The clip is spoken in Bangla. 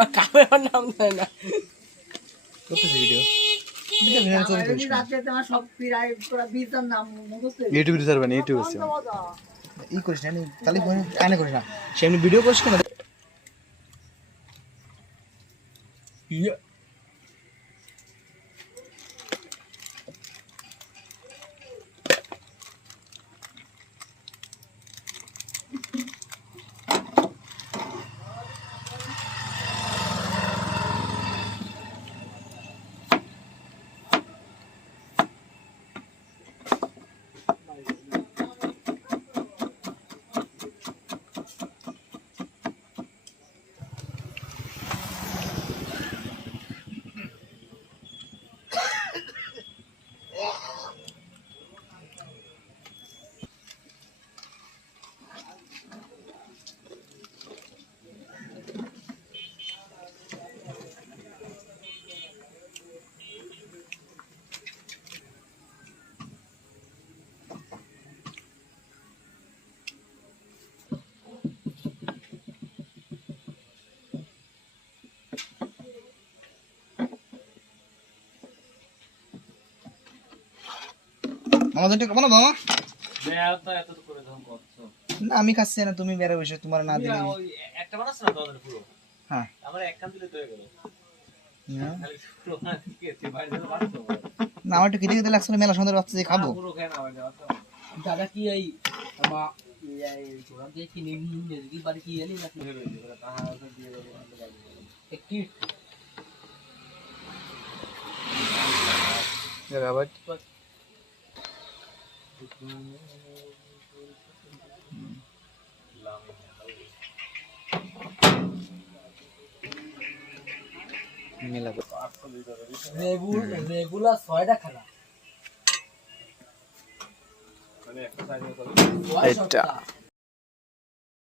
আর ক্যামেরার নাম দেয় না করতেছি ভিডিও ইউটিউবে দিতে পারবেন ইউটিউব আছে ই করিস না তাহলে কানে করিস না সে এমনি ভিডিও করিস কেন আমাদের টাকা বানাবো না আমি খাচ্ছি না তুমি বেড়ে বসে তোমার না দিলে একটা বানাছ না তোমাদের পুরো হ্যাঁ আমার একখান দিলে তো হয়ে গেল খালি পুরো না ঠিক আছে বাইরে থেকে বানাতো না আমার একটু কেটে কেটে লাগছিল মেলা সুন্দর বাচ্চা যে খাবো পুরো খায় না বাইরে দাদা কি এই মা এই ছোড়া দিয়ে কি নিয়ে কি বাড়ি কি এলি না তাহলে দিয়ে দেবো একটি আবার মেলা রেগুলার 6টা খানা মানে একটা সাইডে এটা